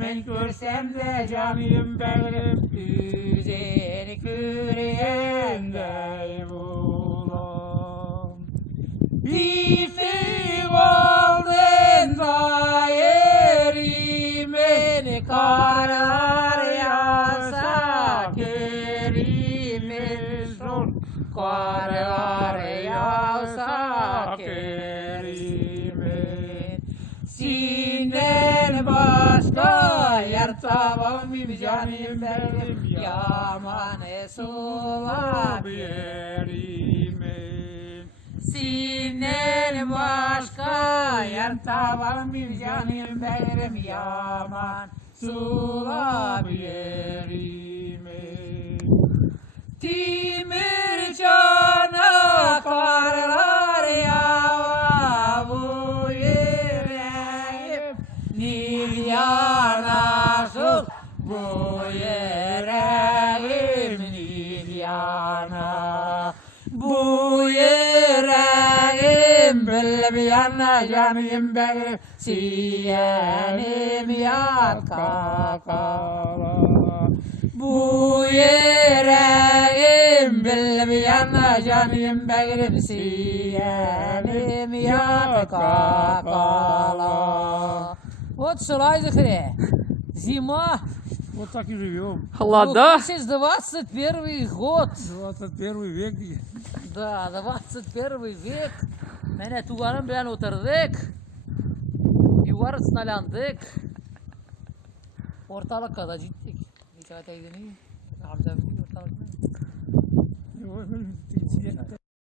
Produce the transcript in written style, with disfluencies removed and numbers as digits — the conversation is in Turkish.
Ben görsem de canım benim üzeri küreyende bulam. Bir fil oldun da yerime karlar yağsa kerimin son karlar yağsa kerimin sinen başka yer tavam bir canım benim yaman esula yerimin sinen başka yer tavam bir canım benim yaman sula yerimin Timir cana karlar yağ bu yüreğim Nil yanasın bu yüreğim Nil yana Bu yüreğim böyle bir yana canım benim Siyenim yat kakala Bu yüreğim bil bir yana canım benim siyenim yat kakala. Вот шалай захре. Зима. Вот так и живем. Холода. 2021 год. 21 век. Да, 21 век. Mene tuğanın bilen oturduk. Yuvarı sınalandık. Ortalık kadar gittik. Dikkat edin. Hamza ortalık. Yok,